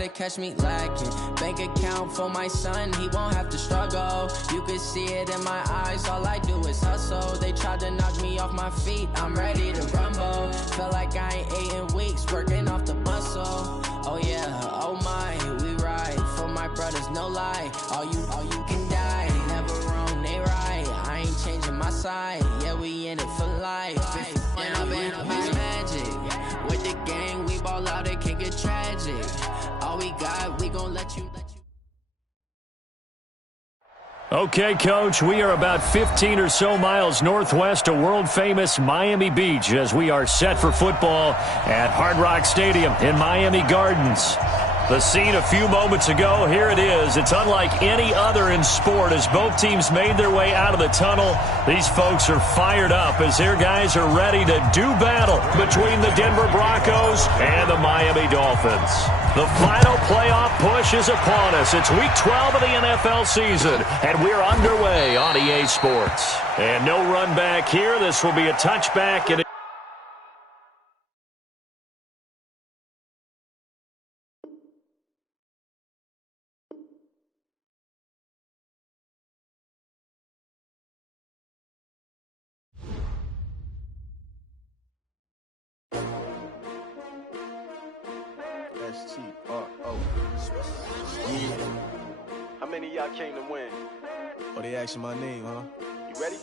to catch me lacking. Bank account for my son, he won't have to struggle. You can see it in my eyes, all I do is hustle. They tried to knock me off my feet, I'm ready to rumble. Feel like I ain't ate in weeks, working off the muscle. Oh yeah, oh my, we ride for my brothers, no lie. All you can die, never wrong, they right. I ain't changing my side, yeah, we in it for life. And I've been magic. With the gang, we ball out, it can get tragic. All we got, we gon' let you. Okay, Coach, we are about 15 or so miles northwest of world-famous Miami Beach as we are set for football at Hard Rock Stadium in Miami Gardens. The scene a few moments ago, here it is. It's unlike any other in sport as both teams made their way out of the tunnel. These folks are fired up as their guys are ready to do battle between the Denver Broncos and the Miami Dolphins. The final playoff push is upon us. It's week 12 of the NFL season, and we're underway on EA Sports. And no run back here. This will be a touchback and S-T-R-O. Yeah. How many of y'all came to win? Oh, they asking my name, huh? You ready?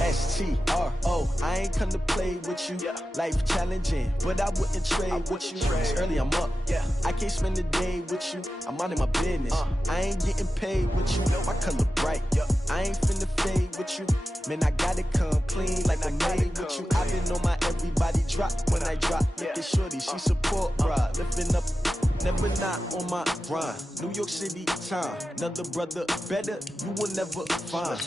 S-T-R-O. I ain't come to play with you. Yeah. Life challenging, but I wouldn't trade with you. It's early, I'm up. Yeah. I can't spend the day with you. I'm out of my business. I ain't getting paid with you. My color bright. I ain't finna fade with you. Man, I gotta come clean like I made with you. I've been on my everybody drop when I drop. Look at shorty, she support, bruh. Lifting up, never not on my grind. New York City time, another brother better, you will never find.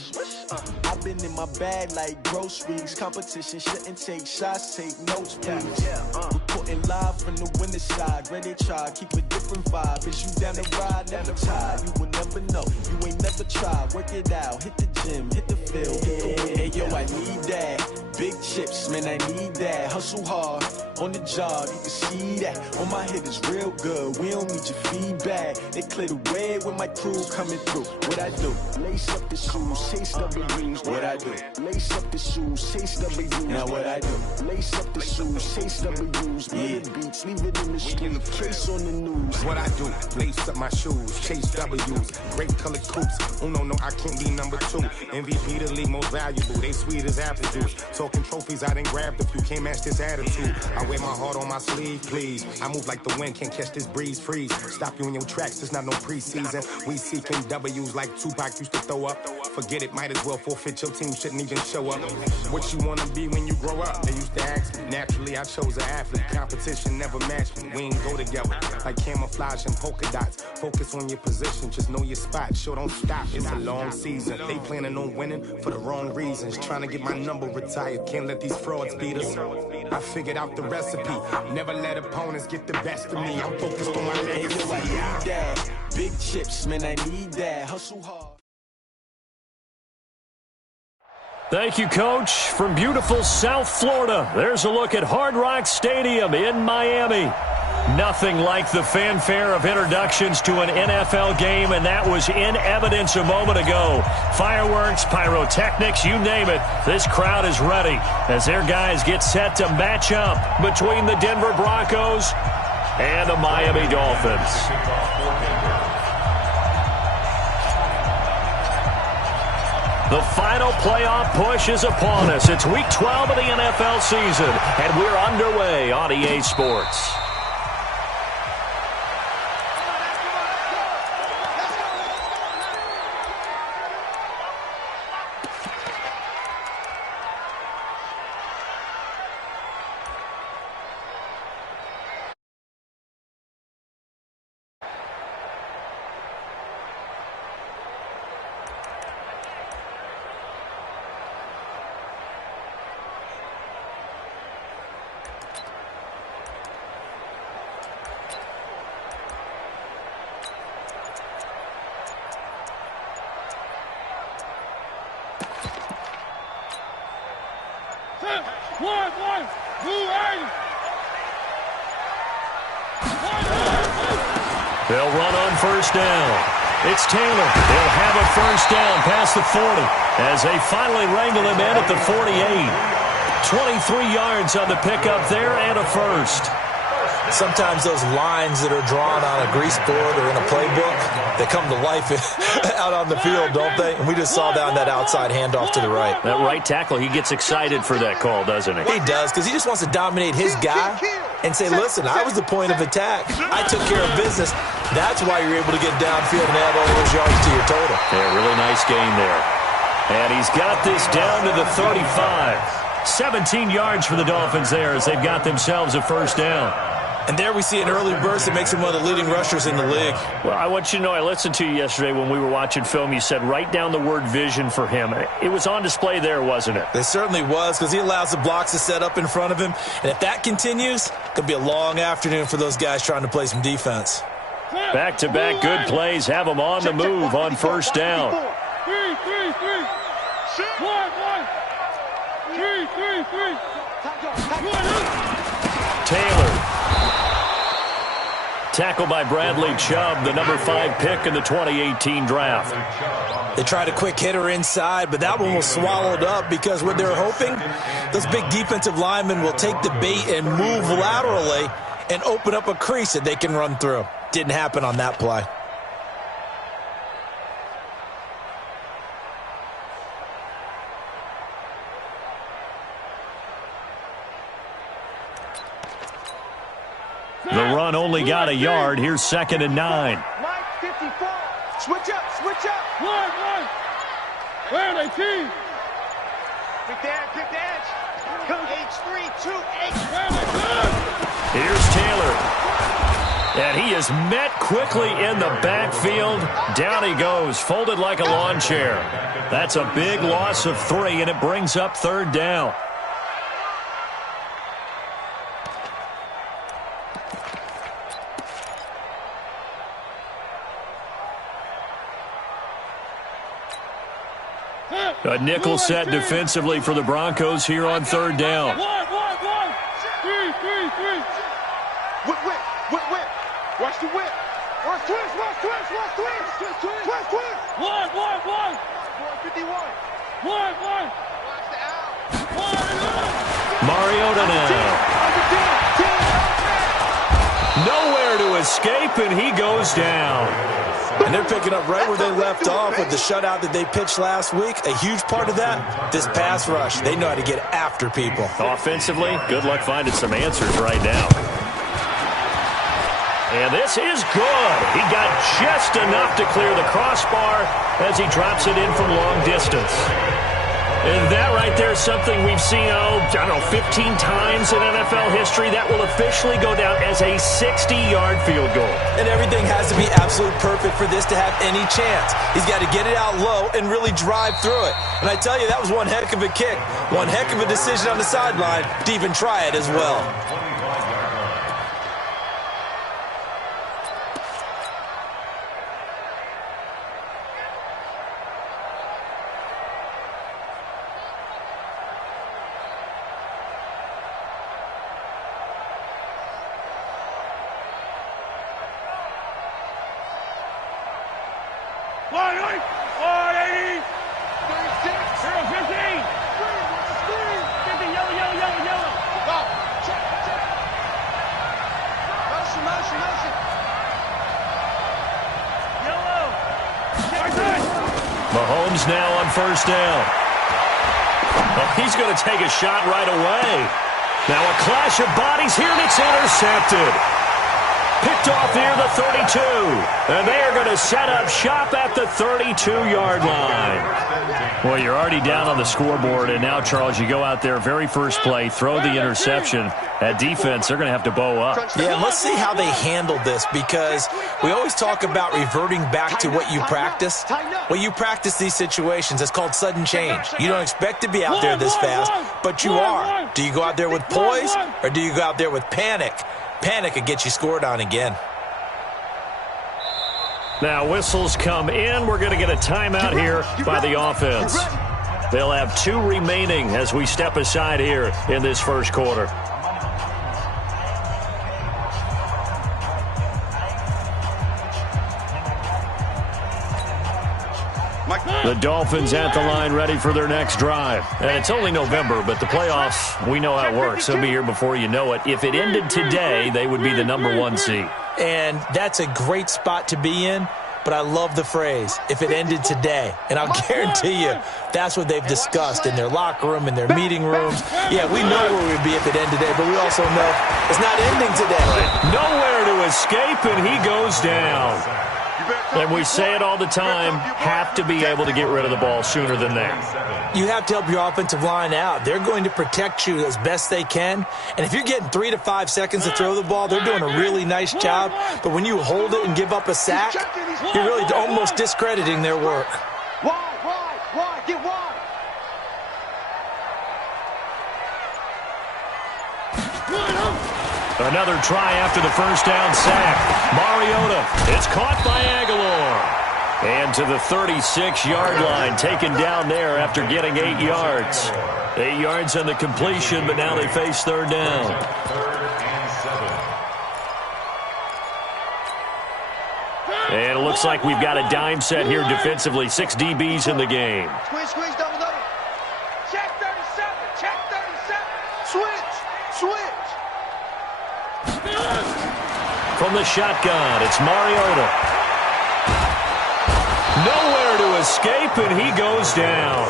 I've been in my bag like groceries. Competition shouldn't take shots, take notes, please. Reporting live from the winning side. Ready to try, keep a different vibe. Is you down the ride, never tired. You will never know, you ain't never tried. Work it out, hit the gym, hit the field. Hey yo, I need that. Big chips, man, I need that. Hustle hard, on the job, you can see that. On my head is real good, we don't need your feedback. They clear the way with my crew coming through. What I do? Lace up the shoes, chase W's. What I do? Lace up the shoes, chase W's. Now what I do? Lace up the shoes, chase W's. Yeah. Beats, leave it in the street, case on the news. What I do? Lace up my shoes, chase W's. Great colored coops. Oh no, I can't be number 2. MVP the league most valuable. They sweet as apple juice. Talking trophies, I didn't grab the few. Can't match this attitude. I wear my heart on my sleeve, please. I move like the wind, can't catch this breeze, freeze. Stop you in your tracks, there's not no preseason. We seeking W's like Tupac used to throw up. Forget it, might as well forfeit, your team shouldn't even show up. What you wanna be when you grow up? They used to ask me. Naturally, I chose an athlete. Competition never matched me. We ain't go together like camouflage and polka dots. Focus on your position, just know your spot. Sure, don't stop, it's a long season. They planning on winning for the wrong reasons. Trying to get my number retired, can't let these frauds beat us. I figured out the recipe. Never let opponents get the best of me. I'm focused on my legacy. I need that. Big chips, man, I need that. Hustle hard. Thank you, Coach. From beautiful South Florida, there's a look at Hard Rock Stadium in Miami. Nothing like the fanfare of introductions to an NFL game, and that was in evidence a moment ago. Fireworks, pyrotechnics, you name it. This crowd is ready as their guys get set to match up between the Denver Broncos and the Miami Dolphins. The final playoff push is upon us. It's week 12 of the NFL season, and we're underway on EA Sports. They'll run on first down. It's Taylor. They'll have a first down past the 40 as they finally wrangle him in at the 48. 23 yards on the pickup there and a first. Sometimes those lines that are drawn on a grease board or in a playbook, they come to life out on the field, don't they? And we just saw that on that outside handoff to the right. That right tackle, he gets excited for that call, doesn't he? He does, because he just wants to dominate his guy and say, listen, I was the point of attack. I took care of business. That's why you're able to get downfield and add all those yards to your total. Yeah, really nice gain there. And he's got this down to the 35. 17 yards for the Dolphins there as they've got themselves a first down. And there we see an early burst that makes him one of the leading rushers in the league. Well, I want you to know, I listened to you yesterday when we were watching film. You said write down the word vision for him. It was on display there, wasn't it? It certainly was, because he allows the blocks to set up in front of him. And if that continues, it could be a long afternoon for those guys trying to play some defense. Back-to-back good plays have them on the move on first down. 3, 3, 3. 1, 1. 3, 3, 3. Taylor. Tackled by Bradley Chubb, the number 5 pick in the 2018 draft. They tried a quick hitter inside, but that one was swallowed up because what they're hoping, those big defensive linemen will take the bait and move laterally and open up a crease that they can run through. Didn't happen on that play. The run only got a yard. Here's 2nd and 9. Mike 54. Switch up, switch up. 1, 1. Where are they, team? Quick edge. H3, 2, H. Here's Taylor. And he is met quickly in the backfield. Down he goes, folded like a lawn chair. That's a big loss of 3, and it brings up 3rd down. A nickel set defensively for the Broncos here on 3rd down. 1, 1, 1. 3, 3, 3. Whip. Watch the whip. Watch twist. 1, 1, 1. 51. 1, 1. Watch the out. 1. Mariota now. Nowhere to escape, and he goes down. And they're picking up right where they left off with the shutout that they pitched last week. A huge part of that, this pass rush. They know how to get after people. Offensively, good luck finding some answers right now. And this is good. He got just enough to clear the crossbar as he drops it in from long distance. And that right there is something we've seen, 15 times in NFL history. That will officially go down as a 60-yard field goal. And everything has to be absolutely perfect for this to have any chance. He's got to get it out low and really drive through it. And I tell you, that was one heck of a kick. One heck of a decision on the sideline to even try it as well. Mahomes now on first down. Oh, he's going to take a shot right away. Now a clash of bodies here, and it's intercepted. Picked off near the 32. And they are going to set up shop at the 32-yard line. Well, you're already down on the scoreboard, and now, Charles, you go out there, very first play, throw the interception. That defense, they're going to have to bow up. Yeah, and let's see how they handle this, because we always talk about reverting back to what you practice. When you practice these situations, it's called sudden change. You don't expect to be out there this fast, but you are. Do you go out there with poise, or do you go out there with panic? Panic could get you scored on again. Now whistles come in. We're going to get a timeout here by the offense. They'll have 2 remaining as we step aside here in this first quarter. The Dolphins at the line ready for their next drive. And it's only November, but the playoffs, we know how it works. They'll be here before you know it. If it ended today, they would be the #1 seed. And that's a great spot to be in, but I love the phrase, if it ended today. And I'll guarantee you, that's what they've discussed in their locker room, in their meeting rooms. Yeah, we know where we'd be if it ended today, but we also know it's not ending today. Nowhere to escape, and he goes down. And we say it all the time, have to be able to get rid of the ball sooner than that. You have to help your offensive line out. They're going to protect you as best they can. And if you're getting 3 to 5 seconds to throw the ball, they're doing a really nice job. But when you hold it and give up a sack, you're really almost discrediting their work. Wide, get wide. Another try after the first down sack. Mariota, it's caught by Aguilar. And to the 36-yard line, taken down there after getting 8 yards. 8 yards on the completion, but now they face third down. And it looks like we've got a dime set here defensively. 6 DBs in the game. Squeeze, double. Check 37. Switch. From the shotgun, it's Mariota. Nowhere to escape, and he goes down.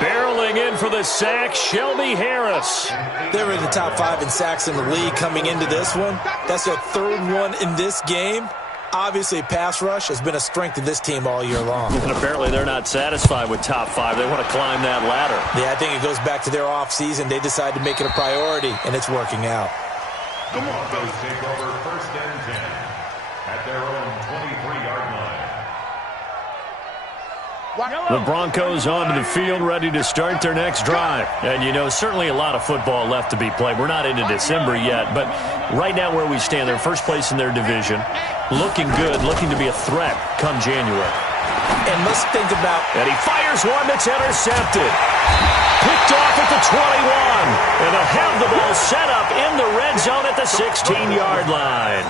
Barreling in for the sack, Shelby Harris. They were in the top 5 in sacks in the league coming into this one. That's their 3rd one in this game. Obviously, pass rush has been a strength of this team all year long. And apparently they're not satisfied with top 5. They want to climb that ladder. Yeah, I think it goes back to their offseason. They decided to make it a priority, and it's working out. The Broncos take over 1st and 10 at their own 23-yard line. The Broncos onto the field, ready to start their next drive. And, you know, certainly a lot of football left to be played. We're not into December yet, but right now where we stand, they're first place in their division. Looking good, looking to be a threat come January. And let's think about... And he fires one that's intercepted. Picked off at the 21. And they'll have the ball set up in the red zone at the 16-yard line.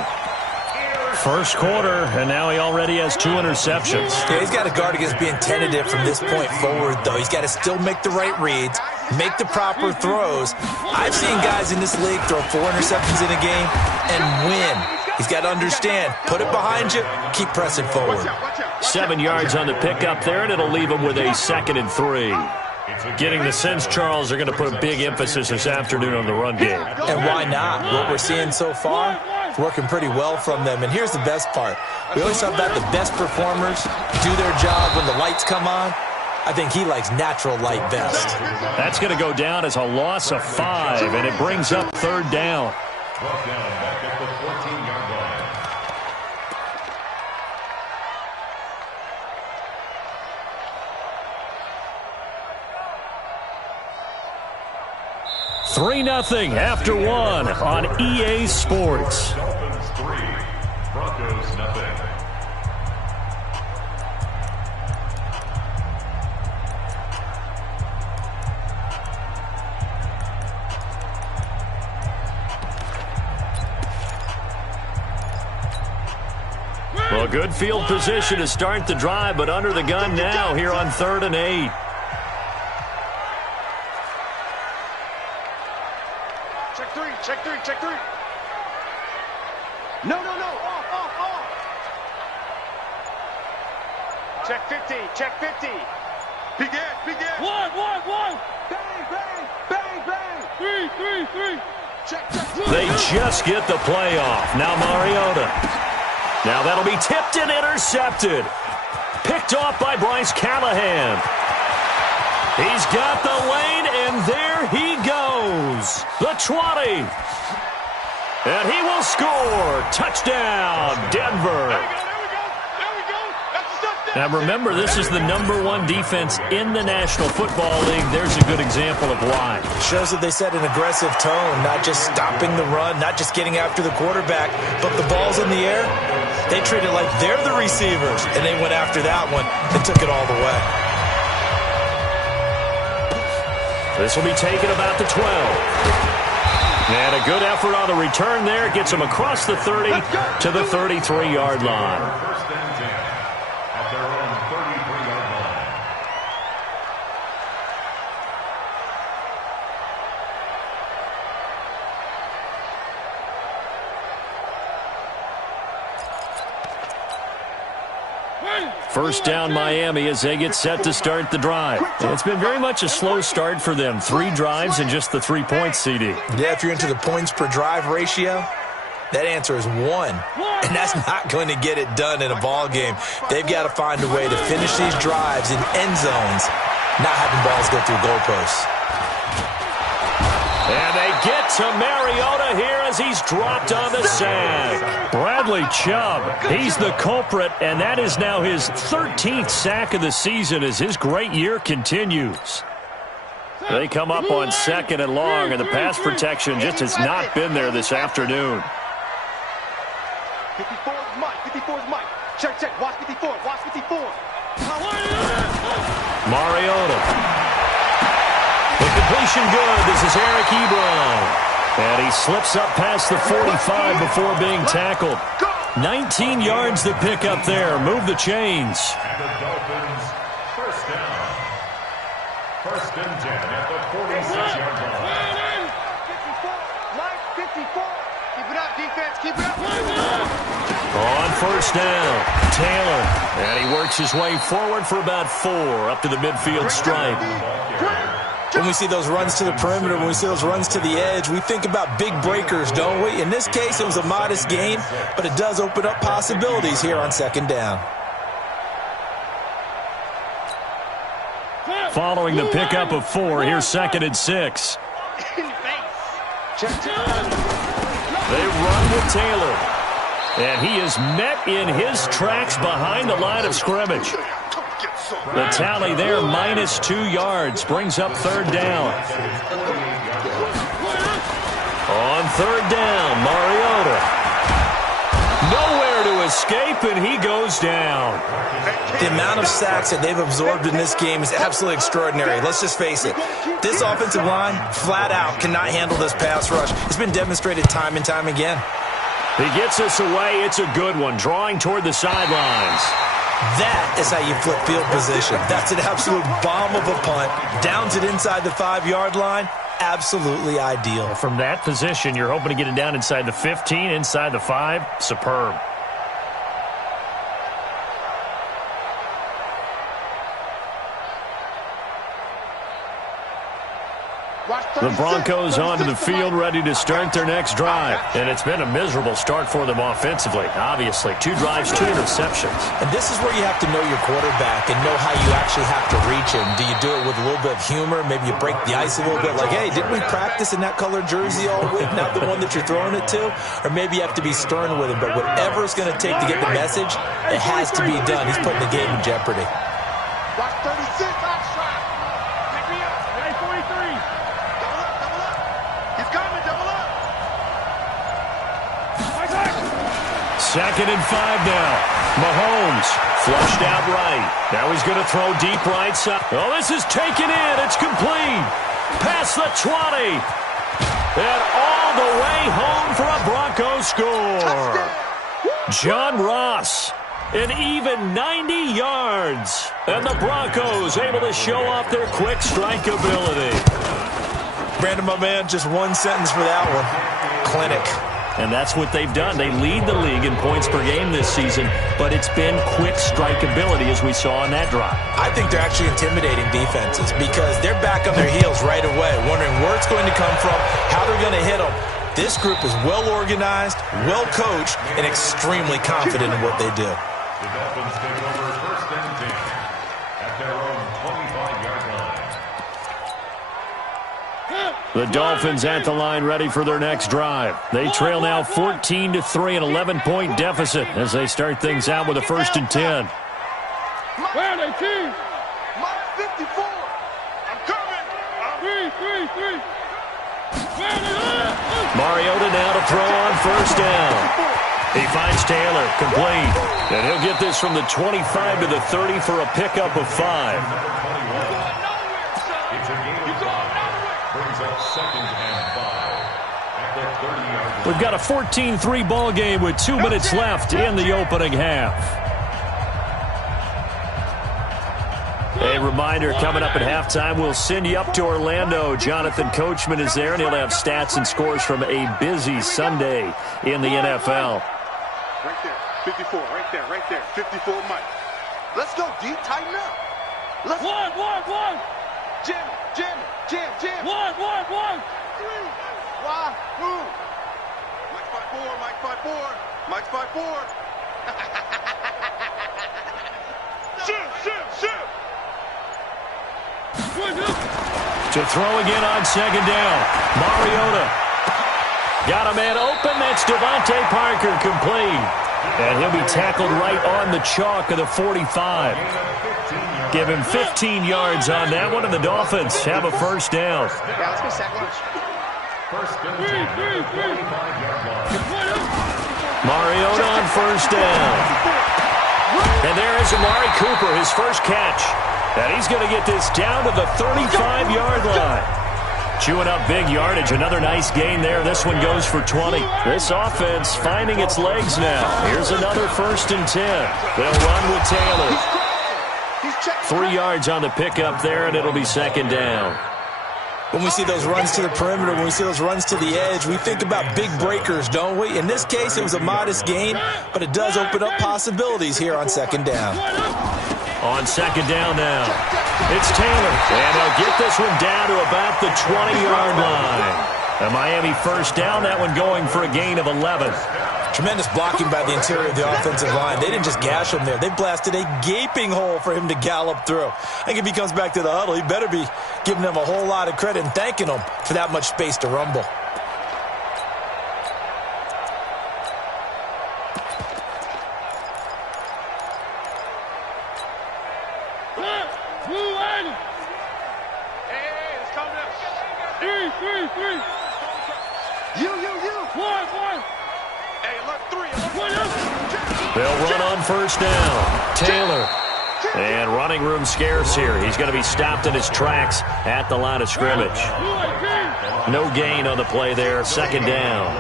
First quarter, and now he already has 2 interceptions. Yeah, he's got to guard against being tentative from this point forward, though. He's got to still make the right reads, make the proper throws. I've seen guys in this league throw 4 interceptions in a game and win. He's got to understand, put it behind you, keep pressing forward. 7 yards on the pickup there, and it'll leave him with a 2nd and 3. Getting the sense, Charles, they're going to put a big emphasis this afternoon on the run game. And why not? What we're seeing so far, it's working pretty well from them. And here's the best part. We always talk about the best performers do their job when the lights come on. I think he likes natural light best. That's going to go down as a loss of 5, and it brings up 3rd down. Brought down back at the 14-yard line. $3-0 after 1 on EA Sports. Dolphins 3, Broncos 0. Well, good field position to start the drive, but under the gun now here on 3rd and 8. Check 3. No. Off. Check 50. Begin. One. Bang. 3. Check. They just get the play off. Now Mariota. Now that'll be tipped and intercepted. Picked off by Bryce Callahan. He's got the lane, and there he goes. The 20. And he will score. Touchdown, Denver. There we go. That's a touchdown. Now remember, this is the #1 defense in the National Football League. There's a good example of why. Shows that they set an aggressive tone, not just stopping the run, not just getting after the quarterback, but the ball's in the air. They treat it like they're the receivers, and they went after that one and took it all the way. This will be taken about the 12. And a good effort on the return there. Gets him across the 30 to the 33-yard line. 1st and 10 at their own 33-yard line. First down Miami as they get set to start the drive. And it's been very much a slow start for them. 3 drives and just the 3 points, CD. Yeah, if you're into the points per drive ratio, that answer is 1. And that's not going to get it done in a ball game. They've got to find a way to finish these drives in end zones, not having balls go through goalposts. And they get to Mariota here as he's dropped on the sack. Bradley Chubb, he's the culprit, and that is now his 13th sack of the season as his great year continues. They come up on 2nd and long, and the pass protection just has not been there this afternoon. 54 is Mike. 54 is Mike. Check, check. Watch 54. Watch 54. Mariota. The completion good. This is Eric Ebron. And he slips up past the 45 before being tackled. 19 yards to pick up there. Move the chains. And the Dolphins, first down. 1st and 10 at the 46-yard line. 54. Mike, 54. Keep it up, defense. Keep it up. On 1st down, Taylor. And he works his way forward for about 4 up to the midfield stripe. When we see those runs to the perimeter, when we see those runs to the edge, we think about big breakers, don't we? In this case, it was a modest gain, but it does open up possibilities here on 2nd down. Following the pickup of 4, here's 2nd and 6. They run with Taylor. And he is met in his tracks behind the line of scrimmage. The tally there, -2 yards, brings up 3rd down. On 3rd down, Mariota. Nowhere to escape, and he goes down. The amount of sacks that they've absorbed in this game is absolutely extraordinary. Let's just face it. This offensive line, flat out, cannot handle this pass rush. It's been demonstrated time and time again. He gets us away. It's a good one, drawing toward the sidelines. That is how you flip field position. That's an absolute bomb of a punt. Downs it inside the 5-yard line. Absolutely ideal. From that position, you're hoping to get it down inside the 15, inside the 5. Superb. The Broncos onto the field, ready to start their next drive. And it's been a miserable start for them offensively. Obviously, 2 drives, 2 interceptions. And this is where you have to know your quarterback and know how you actually have to reach him. Do you do it with a little bit of humor? Maybe you break the ice a little bit. Like, hey, didn't we practice in that colored jersey all week? Not the one that you're throwing it to? Or maybe you have to be stern with him. But whatever it's going to take to get the message, it has to be done. He's putting the game in jeopardy. Watch 36. Hot shot. Pick me up. Hey, 43. Double up, double up. He's coming, double up. 2nd and 5 now. Mahomes flushed out right. Now he's going to throw deep right side. Oh, this is taken in. It's complete. Past the 20. And all the way home for a Broncos score. John Ross. An even 90 yards. And the Broncos able to show off their quick strike ability. Brandon, my man, just one sentence for that one. Clinic. And that's what they've done. They lead the league in points per game this season, but it's been quick strike ability as we saw on that drive. I think they're actually intimidating defenses because they're back on their heels right away, wondering where it's going to come from, how they're going to hit them. This group is well organized, well coached, and extremely confident in what they do. The Dolphins take over 1st and 10 at their own 25-yard line. The Dolphins at the line ready for their next drive. They trail now 14-3, an 11-point deficit as they start things out with a 1st and 10. Where are they, team? Mike 54. I'm coming. 3. Mariota now to throw on 1st down. He finds Taylor, complete. And he'll get this from the 25 to the 30 for a pickup of 5. It's a gain of 5. Brings up 2nd and 5 at the 30-yard line. We've got a 14-3 ball game with 2 minutes left in the opening half. A reminder, coming up at halftime, we'll send you up to Orlando. Jonathan Coachman is there, and he'll have stats and scores from a busy Sunday in the NFL. Right there, 54, right there, 54, Mike. Let's go, D. Tighten up. Let's one. Jam. One. 3. Wahoo. Mike 5-4. Mike 5-4. Shoot. To throw again on second down. Mariota. Got a man open. That's Devontae Parker, complete. And he'll be tackled right on the chalk of the 45. Give him 15 yards on that one, and the Dolphins have a first down. Yeah, let's go second. First and 10, 45-yard line. Mariota on first down. And there is Amari Cooper, his first catch. And he's going to get this down to the 35-yard line. Chewing up big yardage. Another nice gain there. This one goes for 20. This offense finding its legs now. Here's another first and 10. They'll run with Taylor. 3 yards on the pickup there, and it'll be second down. When we see those runs to the perimeter, when we see those runs to the edge, we think about big breakers, don't we? In this case, it was a modest gain, but it does open up possibilities here on second down. On second down now, it's Taylor. And they'll get this one down to about the 20-yard line. A Miami first down, that one going for a gain of 11. Tremendous blocking by the interior of the offensive line. They didn't just gash him there. They blasted a gaping hole for him to gallop through. I think if he comes back to the huddle, he better be giving them a whole lot of credit and thanking them for that much space to rumble. They'll run on first down. Taylor. And running room scarce here. He's going to be stopped in his tracks at the line of scrimmage. No gain on the play there. Second down.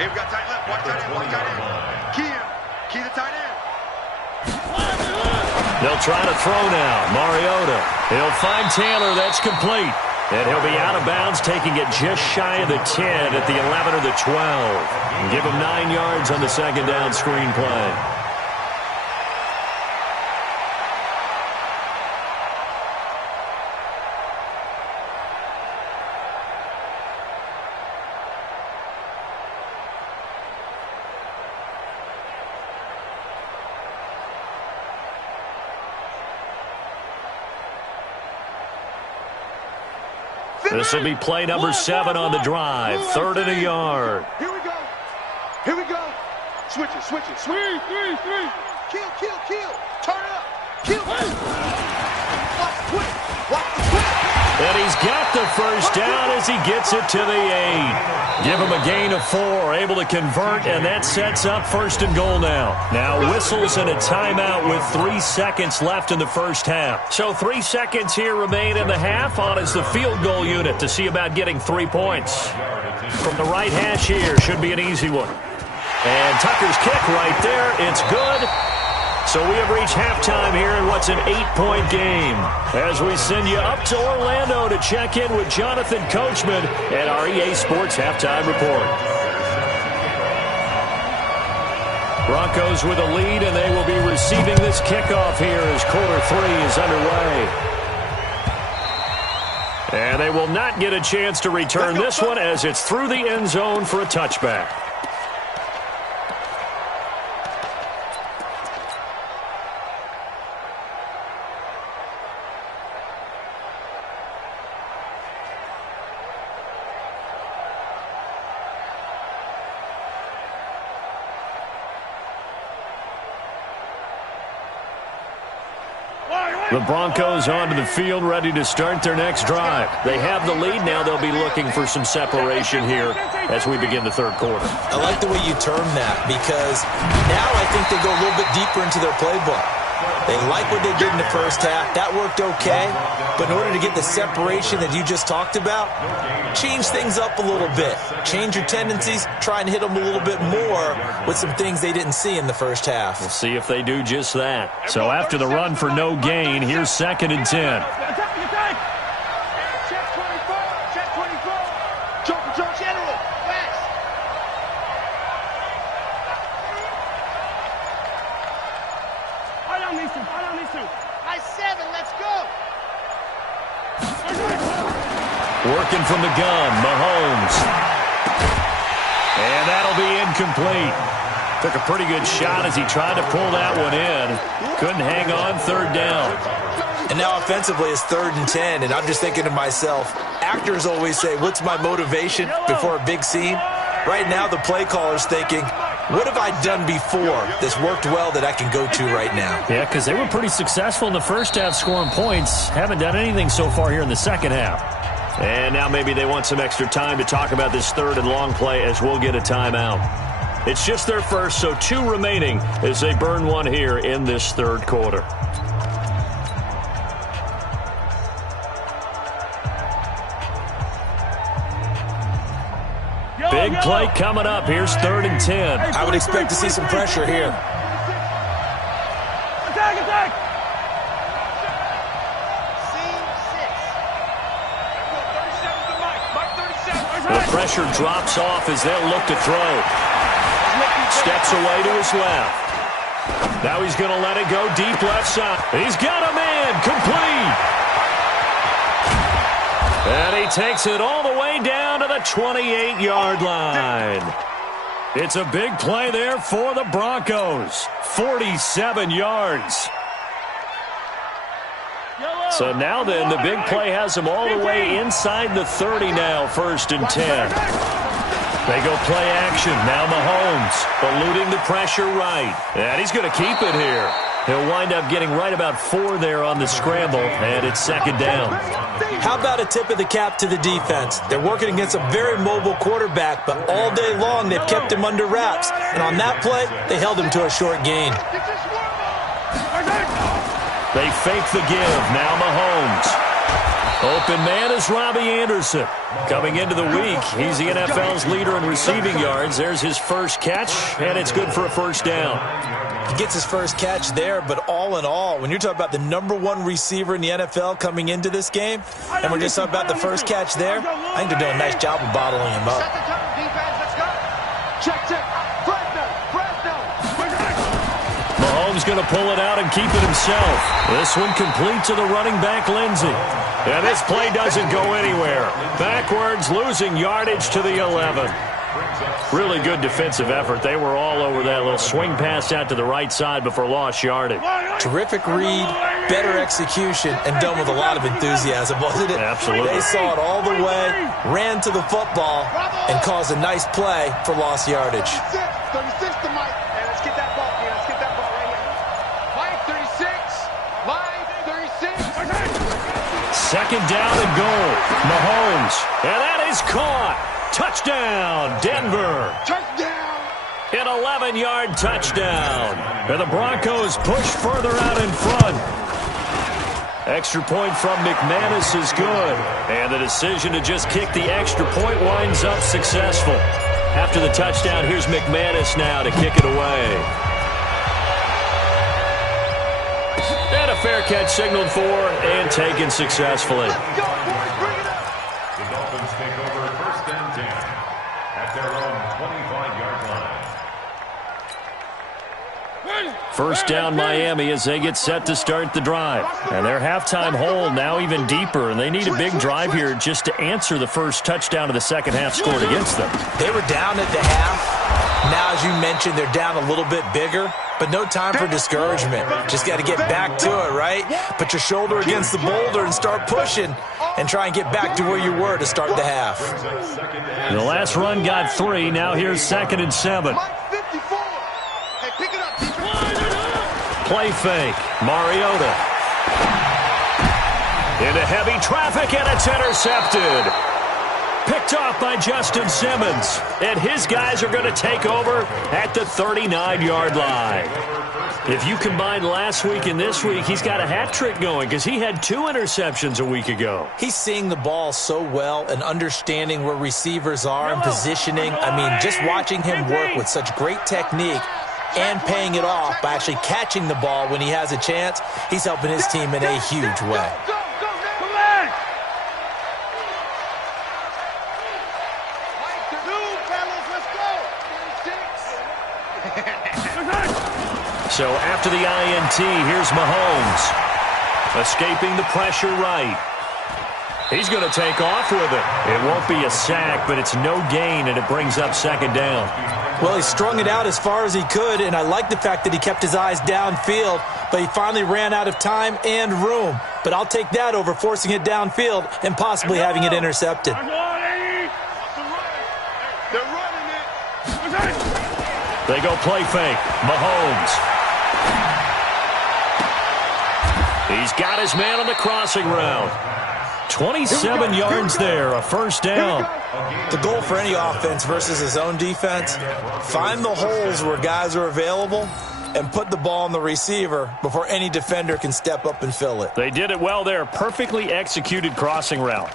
Hey, we've got tight left. Watch tight end. Key the tight end. They'll try to throw now. Mariota. He'll find Taylor. That's complete. And he'll be out of bounds, taking it just shy of the 10 at the 11 or the 12. And give him 9 yards on the second down screen play. This will be play number 7 on the drive. 3rd and a yard. Here we go. Switch it. Three. Kill. Turn up. Kill. Watch the quick. And he's got the first down as he gets it to the 8. Give him a gain of 4, able to convert, and that sets up first and goal now. Now whistles and a timeout with 3 seconds left in the first half. So 3 seconds here remain in the half. On is the field goal unit to see about getting 3 points. From the right hash here, should be an easy one. And Tucker's kick right there. It's good. So we have reached halftime here in what's an 8-point game. As we send you up to Orlando to check in with Jonathan Coachman at our EA Sports Halftime Report. Broncos with a lead, and they will be receiving this kickoff here as quarter 3 is underway. And they will not get a chance to return this one as it's through the end zone for a touchback. The Broncos onto the field, ready to start their next drive. They have the lead. Now they'll be looking for some separation here as we begin the third quarter. I like the way you term that because now I think they go a little bit deeper into their playbook. They like what they did in the first half. That worked okay. But in order to get the separation that you just talked about, change things up a little bit. Change your tendencies. Try and hit them a little bit more with some things they didn't see in the first half. We'll see if they do just that. So after the run for no gain, here's 2nd and 10. Check 24. Joe General. West. Nice 7, let's go. Working from the gun, Mahomes. And that'll be incomplete. Took a pretty good shot as he tried to pull that one in. Couldn't hang on, third down. And now offensively it's 3rd and 10, and I'm just thinking to myself, actors always say, what's my motivation before a big scene? Right now the play caller's thinking, what have I done before that's worked well that I can go to right now? Yeah, because they were pretty successful in the first half scoring points. Haven't done anything so far here in the second half. And now maybe they want some extra time to talk about this 3rd and long play as we'll get a timeout. It's just their first, so 2 remaining as they burn one here in this 3rd quarter. Big play coming up. Here's 3rd and 10. I would expect to see some pressure here. Attack, attack. The pressure drops off as they'll look to throw. Steps away to his left. Now he's going to let it go deep left side. He's got a man. Complete. And he takes it all the way down to the 28-yard line. It's a big play there for the Broncos. 47 yards. So now then, the big play has them all the way inside the 30 now, 1st and 10. They go play action. Now Mahomes eluding the pressure right. And he's going to keep it here. He'll wind up getting right about 4 there on the scramble, and it's 2nd down. How about a tip of the cap to the defense? They're working against a very mobile quarterback, but all day long they've kept him under wraps. And on that play, they held him to a short gain. They fake the give. Now Mahomes. Open man is Robbie Anderson. Coming into the week, he's the NFL's leader in receiving yards. There's his first catch, and it's good for a 1st down. He gets his first catch there, but all in all, when you're talking about the #1 receiver in the NFL coming into this game, and we're just talking about the first catch there, I think they're doing a nice job of bottling him up. Mahomes going to pull it out and keep it himself. This one complete to the running back, Lindsey. And this play doesn't go anywhere. Backwards, losing yardage to the 11. Really good defensive effort. They were all over that little swing pass out to the right side before lost yardage. Terrific read, better execution, and done with a lot of enthusiasm, wasn't it? Absolutely. They saw it all the way, ran to the football, and caused a nice play for lost yardage. 36 to Mike. Hey, let's get that ball. Yeah, let's get that ball right here. Mike, 36. Mike, 36. 2nd down and goal. Mahomes. And that is caught. Touchdown, Denver. Touchdown. An 11-yard touchdown. And the Broncos push further out in front. Extra point from McManus is good. And the decision to just kick the extra point winds up successful. After the touchdown, here's McManus now to kick it away. And a fair catch signaled for and taken successfully. Let's go, boys. Bring it up. The Dolphins take over 1st and 10 at their own 25-yard line. 1st down Miami as they get set to start the drive. And their halftime hole now even deeper, and they need a big drive here just to answer the first touchdown of the second half scored against them. They were down at the half. Now, as you mentioned, they're down a little bit bigger, but no time for discouragement. Just got to get back to it, right? Put your shoulder against the boulder and start pushing and try and get back to where you were to start the half. The last run got 3. Now here's 2nd and 7. Mike, 54. Hey, pick it up, defense. Play fake. Mariota. Into heavy traffic, and it's intercepted. Picked off by Justin Simmons. And his guys are going to take over at the 39-yard line. If you combine last week and this week, he's got a hat trick going because he had 2 interceptions a week ago. He's seeing the ball so well and understanding where receivers are and positioning. I mean, just watching him work with such great technique and paying it off by actually catching the ball when he has a chance, he's helping his team in a huge way. Go, go, come on. Mike, the new fellas, let's go. 36. So after the INT, here's Mahomes. Escaping the pressure right. He's going to take off with it. It won't be a sack, but it's no gain, and it brings up second down. Well, he strung it out as far as he could, and I like the fact that he kept his eyes downfield, but he finally ran out of time and room. But I'll take that over forcing it downfield and possibly having it intercepted. They go play fake. Mahomes. He's got his man on the crossing route. 27 yards there, a first down. The goal for any offense versus his own defense, find the holes where guys are available and put the ball on the receiver before any defender can step up and fill it. They did it well there. Perfectly executed crossing route.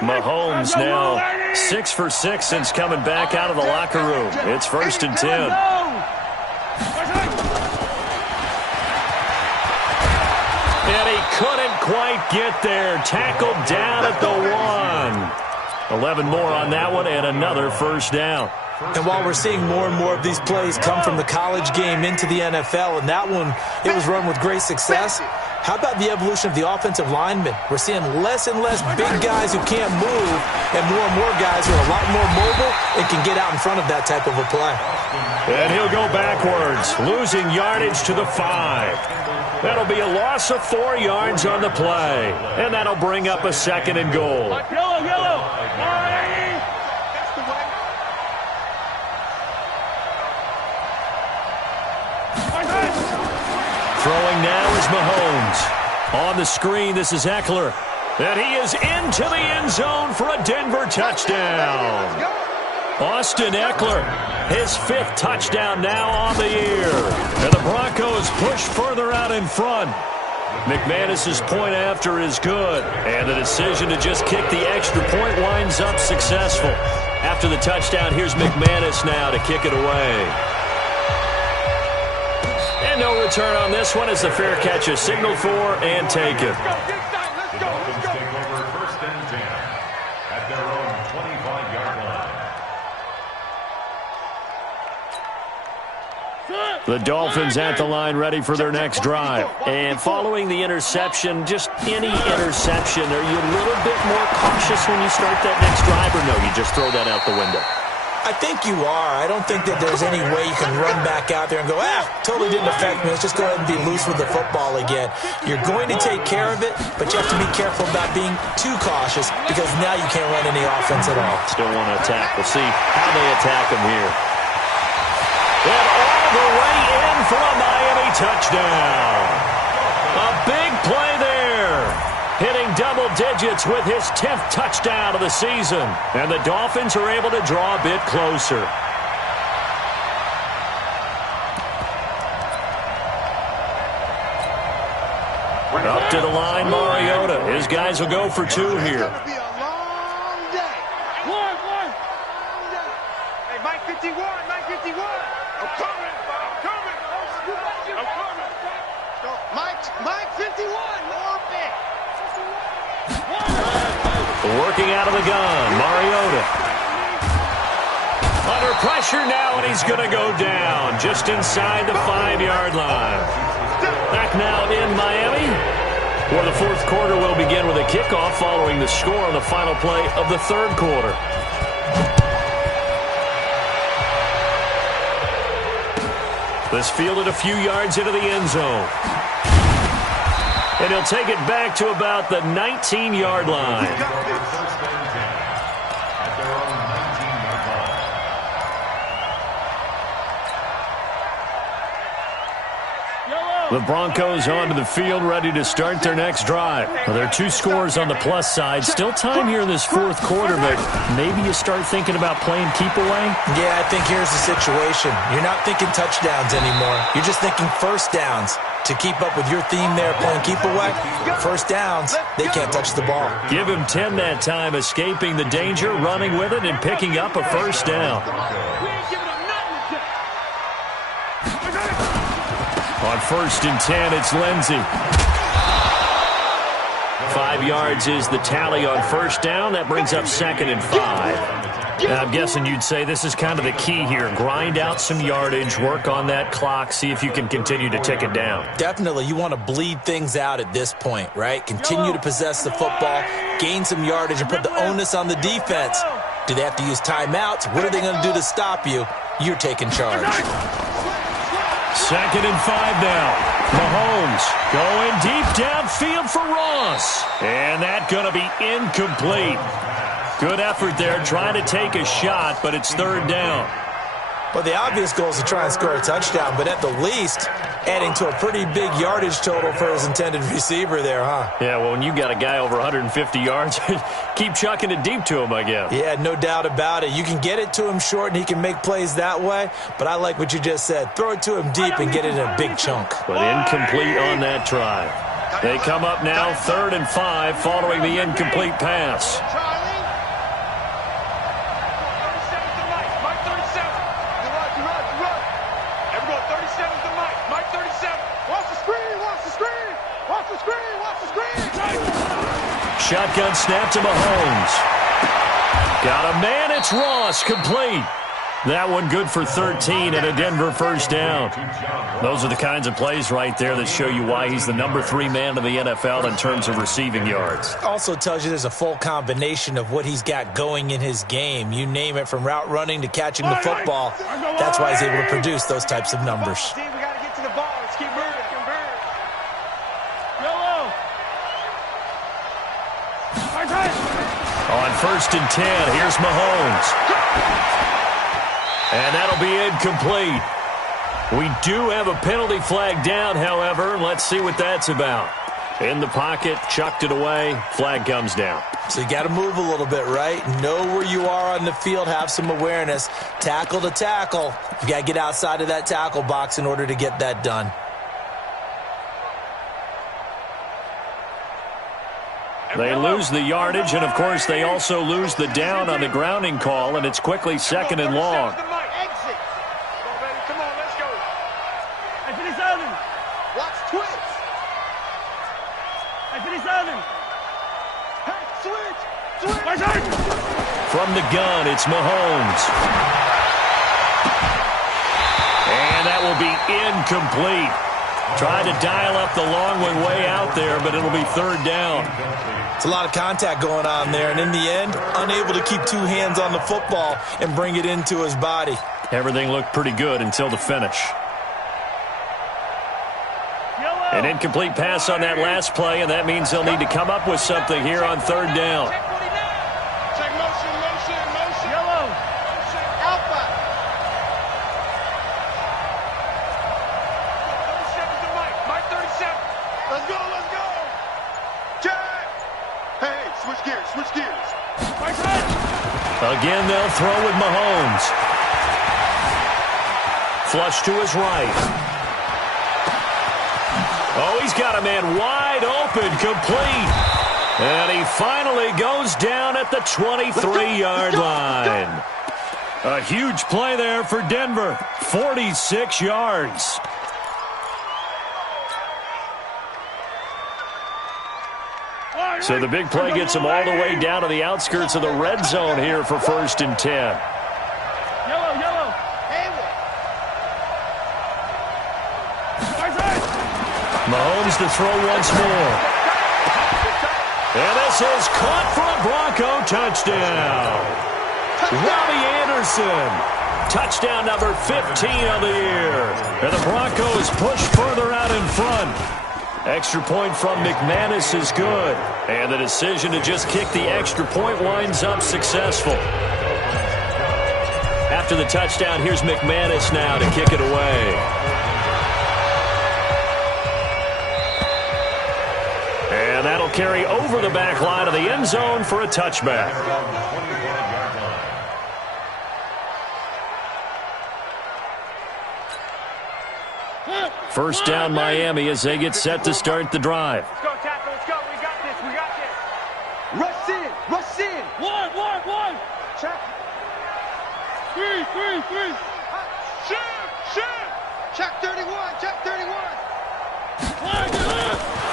Mahomes now 6 for 6 since coming back out of the locker room. It's 1st and 10. And he couldn't quite get there. Tackled down at the 1. 11 more on that one and another first down. And while we're seeing more and more of these plays come from the college game into the NFL, and that one, it was run with great success, how about the evolution of the offensive linemen? We're seeing less and less big guys who can't move and more guys who are a lot more mobile and can get out in front of that type of a play. And he'll go backwards, losing yardage to the 5. That'll be a loss of 4 yards on the play. And that'll bring up a 2nd and goal. Yellow. Throwing now is Mahomes. On the screen, this is Eckler. And he is into the end zone for a Denver touchdown. Austin Eckler, his 5th touchdown now on the year. And the Broncos push further out in front. McManus's point after is good. And the decision to just kick the extra point winds up successful. After the touchdown, here's McManus now to kick it away. And no return on this one as the fair catch is signaled for and taken. The Dolphins take over 1st and 10 at their own 25-yard line. The Dolphins at the line ready for their next drive. And following the interception, just any interception, are you a little bit more cautious when you start that next drive, or no, you just throw that out the window? I think you are. I don't think that there's any way you can run back out there and go, totally didn't affect me. Let's just go ahead and be loose with the football again. You're going to take care of it, but you have to be careful about being too cautious because now you can't run any offense at all. Still want to attack. We'll see how they attack him here. And all the way in for a Miami touchdown. A big play there. Hitting double digits with his 10th touchdown of the season. And the Dolphins are able to draw a bit closer. Up to the line, Mariota. His guys will go for 2 here. It's gonna be a long day. One. Hey, Mike 51. I'm coming. Mike 51. More big. Working out of the gun, Mariota. Under pressure now, and he's going to go down just inside the 5-yard line. Back now in Miami, where the 4th quarter will begin with a kickoff following the score on the final play of the 3rd quarter. This fielded a few yards into the end zone. And he'll take it back to about the 19-yard line. First and 10 at their own 19-yard line. The Broncos onto the field, ready to start their next drive. Well, there are 2 scores on the plus side. Still time here in this 4th quarter, but maybe you start thinking about playing keep away? Yeah, I think here's the situation. You're not thinking touchdowns anymore. You're just thinking first downs. To keep up with your theme there, playing keep away, first downs, they can't touch the ball. Give him 10 that time, escaping the danger, running with it, and picking up a first down. On 1st and 10, it's Lindsey. 5 5 yards is the tally on first down. That brings up 2nd and 5. Now, I'm guessing you'd say this is kind of the key here. Grind out some yardage, work on that clock, see if you can continue to tick it down. Definitely. You want to bleed things out at this point, right? Continue to possess the football, gain some yardage, and put the onus on the defense. Do they have to use timeouts? What are they going to do to stop you? You're taking charge. 2nd and 5 now. Mahomes going deep downfield for Ross. And that's going to be incomplete. Good effort there, trying to take a shot, but it's 3rd down. Well, the obvious goal is to try and score a touchdown, but at the least, adding to a pretty big yardage total for his intended receiver there, huh? Yeah, well, when you got a guy over 150 yards, keep chucking it deep to him, I guess. Yeah, no doubt about it. You can get it to him short, and he can make plays that way, but I like what you just said. Throw it to him deep and get it in a big chunk. But incomplete on that try. They come up now 3rd and 5 following the incomplete pass. Shotgun snap to Mahomes. Got a man, it's Ross, complete. That one good for 13 and a Denver first down. Those are the kinds of plays right there that show you why he's the number 3 man in the NFL in terms of receiving yards. Also tells you there's a full combination of what he's got going in his game. You name it, from route running to catching the football. That's why he's able to produce those types of numbers. We got to get to the ball. Let's keep moving. On 1st and 10, here's Mahomes. And that'll be incomplete. We do have a penalty flag down, however. Let's see what that's about. In the pocket, chucked it away, flag comes down. So you got to move a little bit, right? Know where you are on the field, have some awareness. Tackle to tackle. You got to get outside of that tackle box in order to get that done. They lose the yardage, and, of course, they also lose the down on the grounding call, and it's quickly 2nd and long. Come on, let's go. Watch twitch. Switch. From the gun, it's Mahomes. And that will be incomplete. Tried to dial up the long one way out there, but it'll be 3rd down. It's a lot of contact going on there, and in the end, unable to keep 2 hands on the football and bring it into his body. Everything looked pretty good until the finish. An incomplete pass on that last play, and that means they'll need to come up with something here on 3rd down. Check motion. Yellow. Alpha. 37's the mic. Mike 37. Let's go. Check. Hey, switch gears. Again, they'll throw with Mahomes. Flush to his right. Oh, he's got a man wide open, complete. And he finally goes down at the 23-yard line. A huge play there for Denver. 46 yards. So the big play gets him all the way down to the outskirts of the red zone here for 1st and 10. Yellow. Mahomes to throw once more. And this is caught for a Bronco touchdown. Robbie Anderson. Touchdown number 15 of the year. And the Broncos push further out in front. Extra point from McManus is good. And the decision to just kick the extra point winds up successful. After the touchdown, here's McManus now to kick it away. And that'll carry over the back line of the end zone for a touchback. First down, Miami, as they get set to start the drive. Let's go, tackle. Let's go. We got this. Rush in. One. Check. Three. Shoot. Check 31.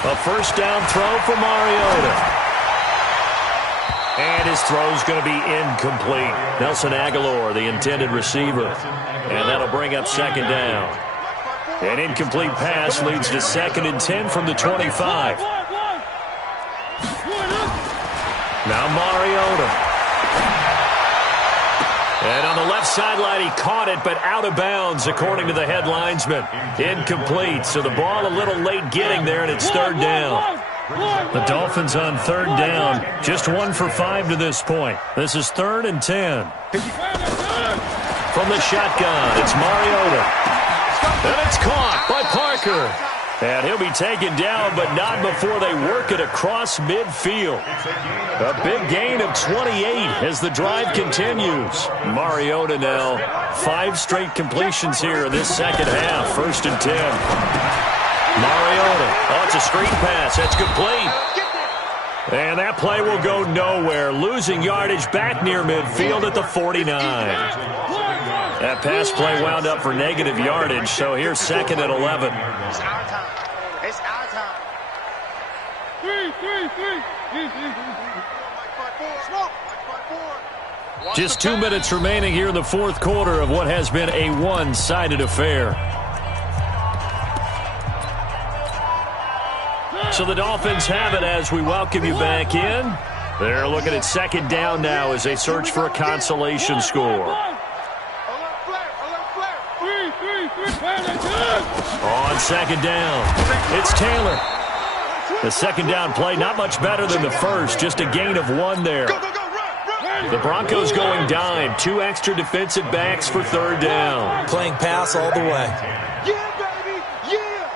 A first down throw for Mariota. And his throw's going to be incomplete. Nelson Aguilar, the intended receiver. And that'll bring up second down. An incomplete pass leads to 2nd and 10 from the 25. Now Mariota. And on the left sideline, he caught it, but out of bounds, according to the head linesman. Incomplete, so the ball a little late getting there, and it's 3rd down. The Dolphins on 3rd down, just 1 for 5 to this point. This is 3rd and 10. From the shotgun, it's Mariota. And it's caught by Parker. And he'll be taken down, but not before they work it across midfield. A big gain of 28 as the drive continues. Mariota now, 5 straight completions here in this second half. 1st and 10. Mariota. Oh, it's a screen pass. That's complete. And that play will go nowhere. Losing yardage back near midfield at the 49. That pass play wound up for negative yardage, so here's 2nd and 11. It's our time. It's our time. 3. Just 2 minutes remaining here in the 4th quarter of what has been a one-sided affair. So the Dolphins have it as we welcome you back in. They're looking at 2nd down now as they search for a consolation score. On 2nd down, it's Taylor. The 2nd down play, not much better than the first, just a gain of 1 there. The Broncos going dime, 2 extra defensive backs for 3rd down. Playing pass all the way. Yeah, baby, yeah.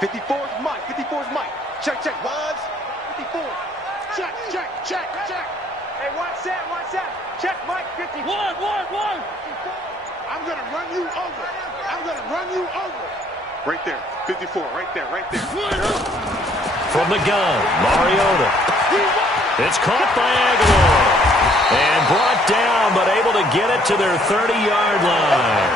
54's Mike, 54's Mike. Check, check, Bonds. 54. Check, check, check, check. Hey, one set. Check, Mike, 54. One. I'm going to run you over. Right there, 54, right there. From the gun, Mariota. It's caught by Aguilar. And brought down, but able to get it to their 30-yard line.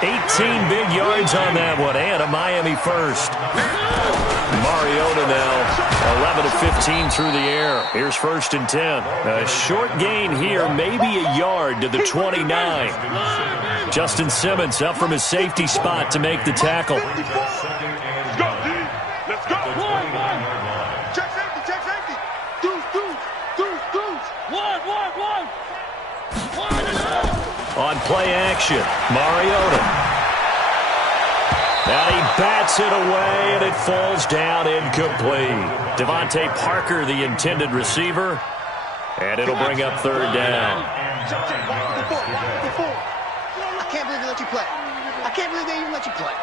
18 big yards on that one, and a Miami first. Mariota now, 11 of 15 through the air. Here's 1st and 10. A short gain here, maybe a yard to the 29. Justin Simmons up from his safety spot to make the tackle. Let's go. Check safety. Deuce. One. On play action, Mariota. And he bats it away, and it falls down incomplete. Devontae Parker, the intended receiver. And it'll bring up 3rd down. Check. 54. I can't believe they let you play. I can't believe they even let you play.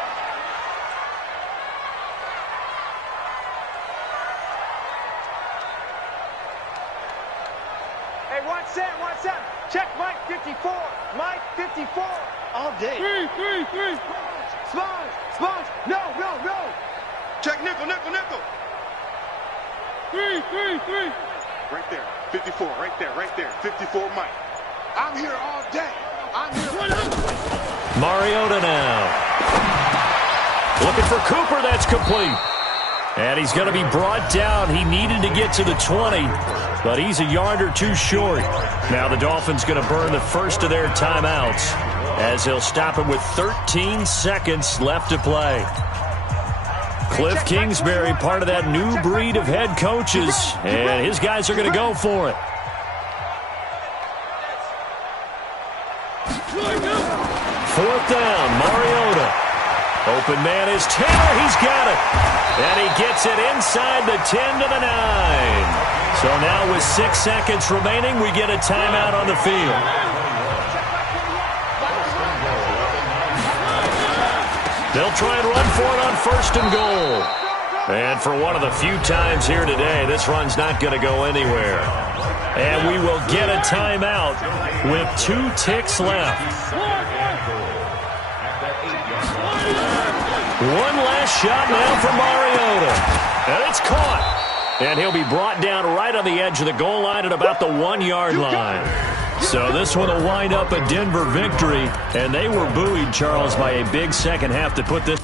Hey, one set. Check Mike 54. Mike 54. All day. 3. Sponge. No. Check nickel. 3. Right there. 54. Right there. 54 Mike. I'm here all day. Mariota now. Looking for Cooper, that's complete. And he's going to be brought down. He needed to get to the 20, but he's a yard or 2 short. Now the Dolphins going to burn the first of their timeouts as they'll stop it with 13 seconds left to play. Cliff Kingsbury, part of that new breed of head coaches, and his guys are going to go for it. 4th down, Mariota. Open man is Taylor. He's got it. And he gets it inside the 10 to the 9. So now with 6 seconds remaining, we get a timeout on the field. They'll try and run for it on 1st and goal. And for one of the few times here today, this run's not going to go anywhere. And we will get a timeout with 2 ticks left. One last shot now for Mariota. And it's caught. And he'll be brought down right on the edge of the goal line at about the 1-yard line. So this one will wind up a Denver victory. And they were buoyed, Charles, by a big second half to put this